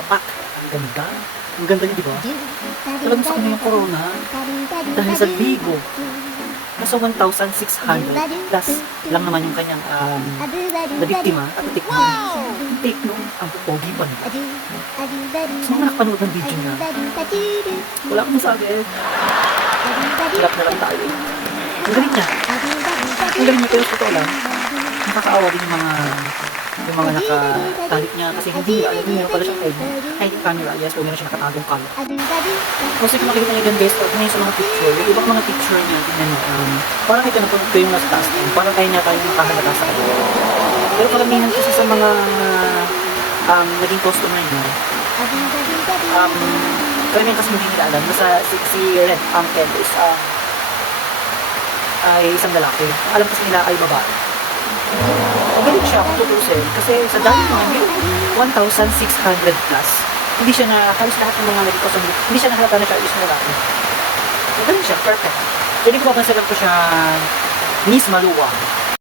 Pak! Ang ganda. Ang ganda niya, di ba? Talagang sa kanya yung corona. Dahil sa ligo. Nasa 1,600 plus lang naman yung kanyang na biktima at natikmo. Yung take nung ang pogi pa nila. So, mga nakapanood ng video niya, wala akong masabi eh. Hirap na lang tayo. Ang galing niya. Ang galing niya, pero sa totoo lang, nakakaawa din yung mga nakatalik niya kasi hindi nila alam, meron pala siyang hiding camera, yes, o meron siya nakatagong camera. Kasi kung makikita niyo dyan guys, ngayon sa mga picture, yung ibang mga picture niya, tingnan niyo, parang ito na po yung nasa taas, parang kaya niya tayo makahalata sa kanya. Pero karamihan kasi sa mga naging customer niya, karamihan kasi hindi nila alam, nasa si Red Uncle is ay isang lalaki. Alam kasi nila ay babae. Magaling siya kung tutusin kasi sa dami mga niya 1,600 plus hindi siya na halos lahat ng mga naging customer hindi siya nahalata na siya isang lalaki. Magaling siya, perfect. Pwede ko papansalan ko siya Miss Maluwa.